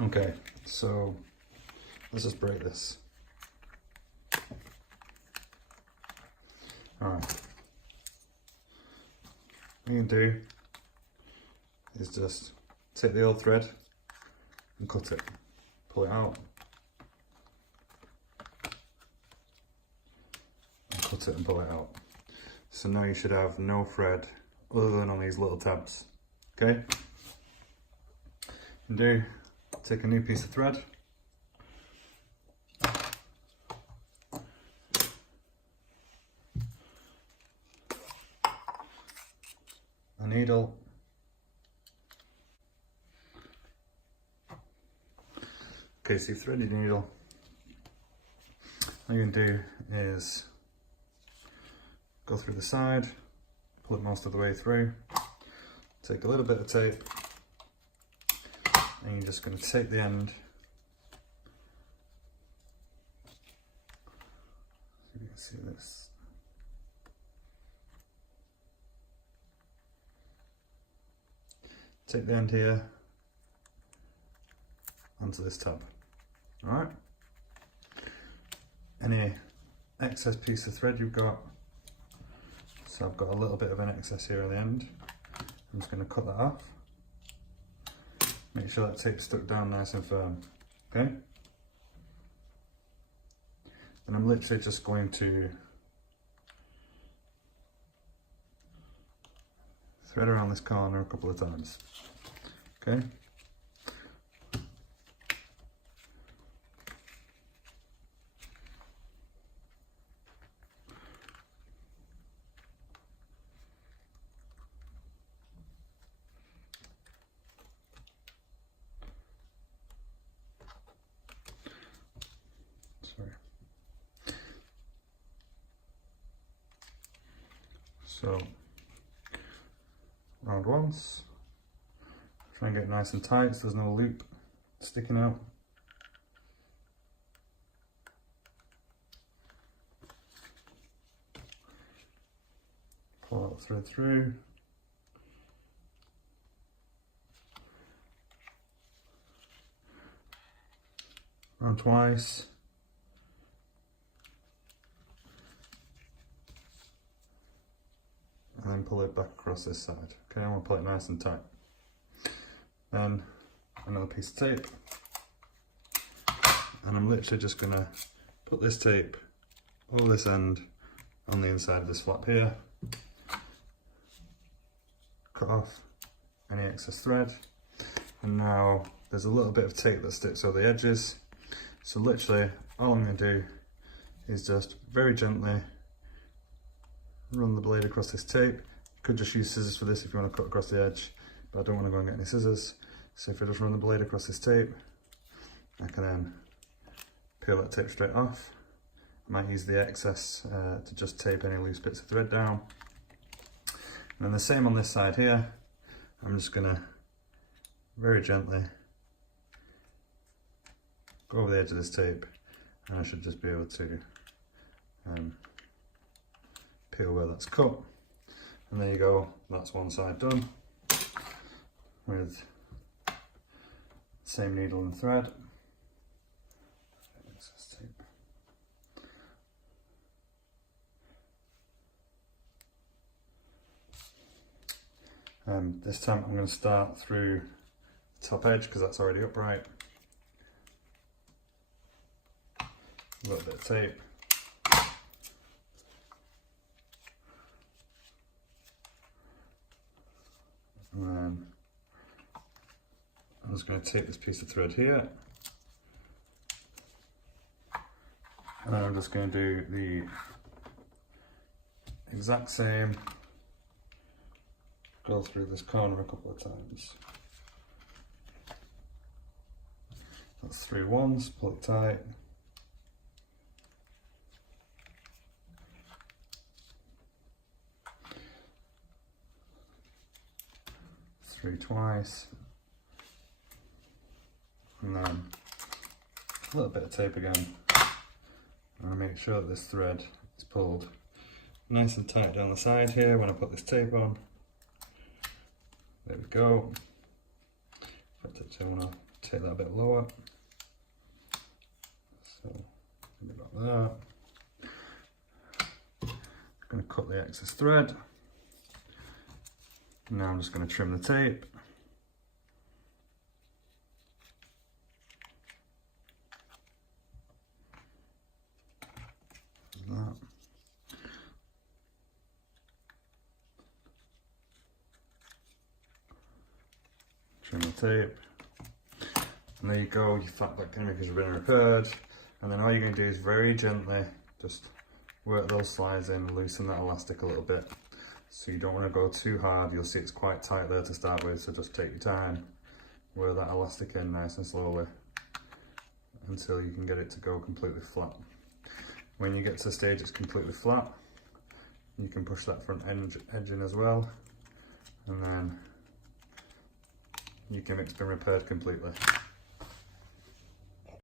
Okay, so let's just break this. Alright, what you can do is just take the old thread and cut it, pull it out, and cut it and pull it out. So now you should have no thread other than on these little tabs. Okay? You can do, take a new piece of thread, a needle, okay, so you've threaded your needle. All you can do is go through the side, pull it most of the way through, take a little bit of tape, and you're just going to take the end, see if you can see this, take the end here onto this tab. Alright, any excess piece of thread you've got, so I've got a little bit of an excess here at the end, I'm just going to cut that off. Make sure that tape's stuck down nice and firm, okay? And I'm literally just going to thread around this corner a couple of times, okay? So, round once, try and get nice and tight so there's no loop sticking out. Pull that thread through. Round twice. And then pull it back across this side. Okay, I want to pull it nice and tight. Then another piece of tape. And I'm literally just going to put this tape over this end on the inside of this flap here. Cut off any excess thread. And now there's a little bit of tape that sticks over the edges. So literally all I'm going to do is just very gently run the blade across this tape. You could just use scissors for this if you want to cut across the edge, but I don't want to go and get any scissors. So if I just run the blade across this tape, I can then peel that tape straight off. I might use the excess to just tape any loose bits of thread down. And then the same on this side here. I'm just going to very gently go over the edge of this tape, and I should just be able to peel where that's cut. And there you go, that's one side done with the same needle and thread. Excess tape. This time I'm going to start through the top edge because that's already upright. A little bit of tape. And then I'm just going to take this piece of thread here, and I'm just going to do the exact same, go through this corner a couple of times. That's 3 ones, pull it tight. Three twice, and then a little bit of tape again. And I make sure that this thread is pulled nice and tight down the side here when I put this tape on. There we go. I want to take that a bit lower. So maybe about there. I'm going to cut the excess thread. Now I'm just going to trim the tape. Like that. Trim the tape. And there you go, your flat back canoe has been repaired. And then all you're going to do is very gently just work those slides in, loosen that elastic a little bit. So you don't want to go too hard. You'll see it's quite tight there to start with, so just take your time. Work that elastic in nice and slowly until you can get it to go completely flat. When you get to the stage it's completely flat, you can push that front edge in as well, and then your gimmick's been repaired completely.